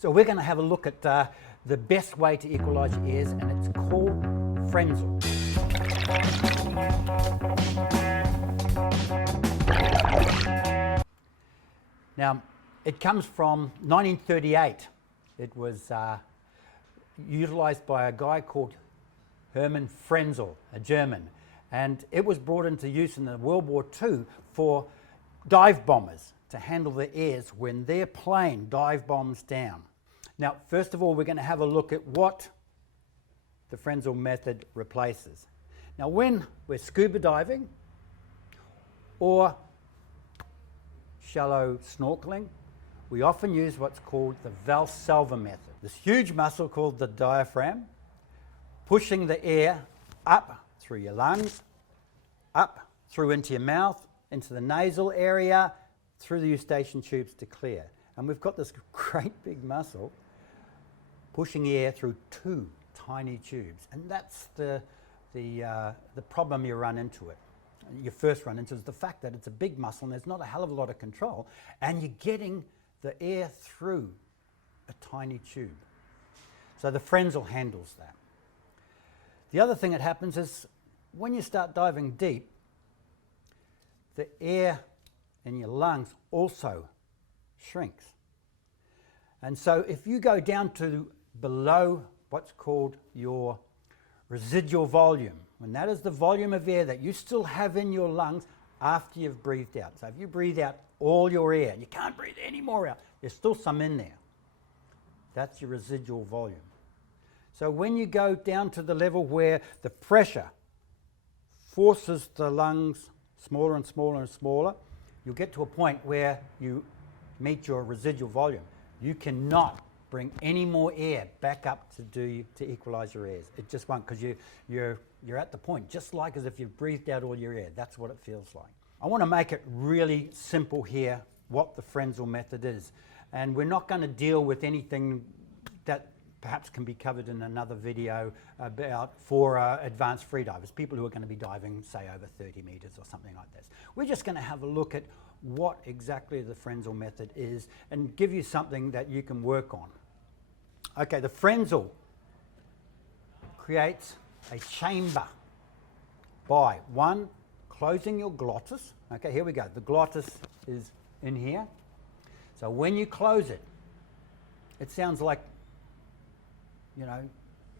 So we're going to have a look at the best way to equalise your ears, and it's called Frenzel. Now, it comes from 1938. It was utilised by a guy called Hermann Frenzel, a German, and it was brought into use in the World War II for dive bombers to handle the ears when their plane dive bombs down. Now, first of all, we're going to have a look at what the Frenzel method replaces. Now, when we're scuba diving or shallow snorkeling, we often use what's called the Valsalva method. This huge muscle called the diaphragm, pushing the air up through your lungs, up through into your mouth, into the nasal area, through the eustachian tubes to clear. And we've got this great big muscle pushing air through two tiny tubes. And that's the problem you run into it. You first run into is the fact that it's a big muscle and there's not a hell of a lot of control, and you're getting the air through a tiny tube. So the Frenzel handles that. The other thing that happens is when you start diving deep, the air in your lungs also shrinks. And so if you go down to below what's called your residual volume, when that is the volume of air that you still have in your lungs after you've breathed out. So if you breathe out all your air, you can't breathe any more out, there's still some in there. That's your residual volume. So when you go down to the level where the pressure forces the lungs smaller and smaller and smaller, you'll get to a point where you meet your residual volume. You cannot bring any more air back up to equalise your ears. It just won't, because you're at the point, just like as if you've breathed out all your air. That's what it feels like. I want to make it really simple here, what the Frenzel method is. And we're not going to deal with anything that perhaps can be covered in another video about for advanced freedivers, people who are going to be diving, say, over 30 metres or something like this. We're just going to have a look at what exactly the Frenzel method is and give you something that you can work on. Okay, the Frenzel creates a chamber by, one, closing your glottis. Okay, here we go. The glottis is in here. So when you close it, it sounds like, you know,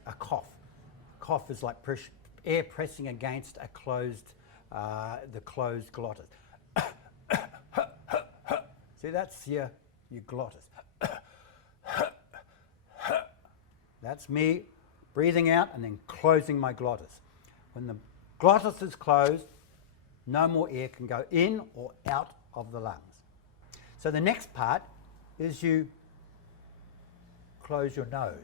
a cough. Cough is like air pressing against a closed, the closed glottis. See, that's your glottis. That's me breathing out and then closing my glottis. When the glottis is closed, no more air can go in or out of the lungs. So the next part is you close your nose.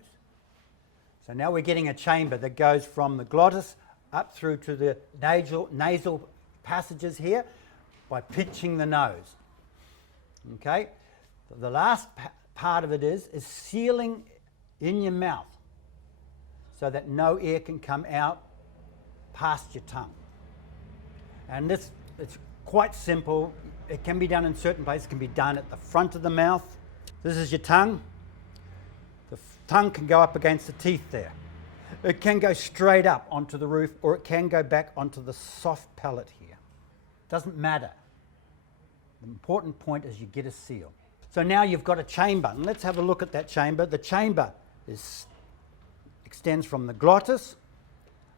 So now we're getting a chamber that goes from the glottis up through to the nasal passages here by pinching the nose. Okay? The last part of it is sealing in your mouth so that no air can come out past your tongue. And it's quite simple. It can be done in certain places. It can be done at the front of the mouth. This is your tongue. The tongue can go up against the teeth there. It can go straight up onto the roof, or it can go back onto the soft palate here. Doesn't matter. The important point is you get a seal. So now you've got a chamber, and let's have a look at that chamber. The chamber extends from the glottis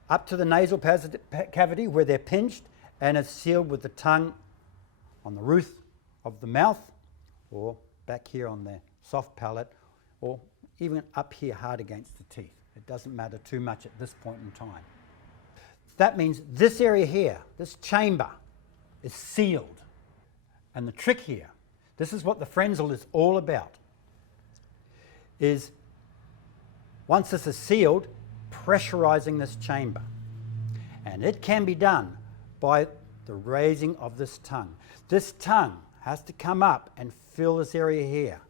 up to the nasal cavity where they're pinched, and it's sealed with the tongue on the roof of the mouth, or back here on the soft palate, or even up here hard against the teeth. It doesn't matter too much at this point in time. That means this area here, this chamber, is sealed. And the trick here, this is what the Frenzel is all about, is once this is sealed, pressurizing this chamber. And it can be done by the raising of this tongue. This tongue has to come up and fill this area here.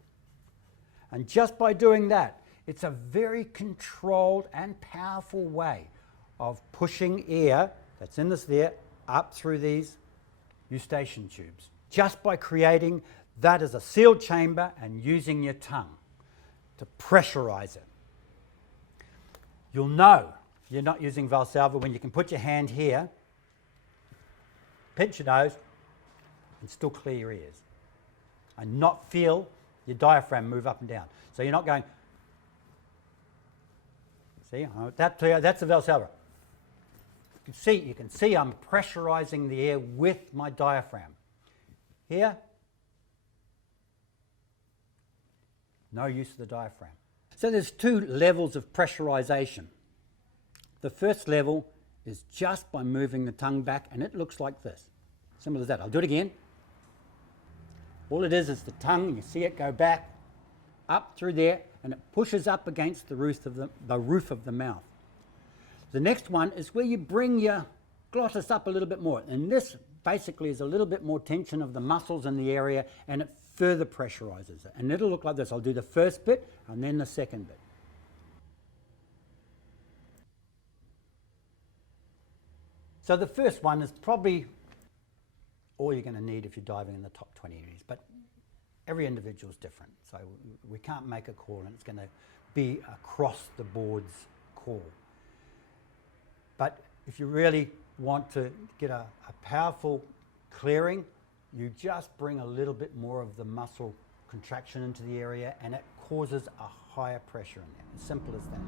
And just by doing that, it's a very controlled and powerful way of pushing air that's in this there up through these eustachian tubes. Just by creating that as a sealed chamber and using your tongue. to pressurize it. You'll know you're not using Valsalva when you can put your hand here, pinch your nose, and still clear your ears, and not feel your diaphragm move up and down. So you're not going, see, that's the Valsalva. You can see I'm pressurizing the air with my diaphragm. Here, no use of the diaphragm. So there's two levels of pressurization. The first level is just by moving the tongue back, and it looks like this. Simple as that. I'll do it again. All it is the tongue, you see it go back, up through there, and it pushes up against the roof of the mouth. The next one is where you bring your glottis up a little bit more, and this basically is a little bit more tension of the muscles in the area, and it further pressurizes it. And it'll look like this. I'll do the first bit and then the second bit. So the first one is probably all you're going to need if you're diving in the top 20 areas, but every individual is different, so we can't make a call, and it's going to be across the board's call. But if you really want to get a powerful clearing, you just bring a little bit more of the muscle contraction into the area, and it causes a higher pressure in there. As simple as that.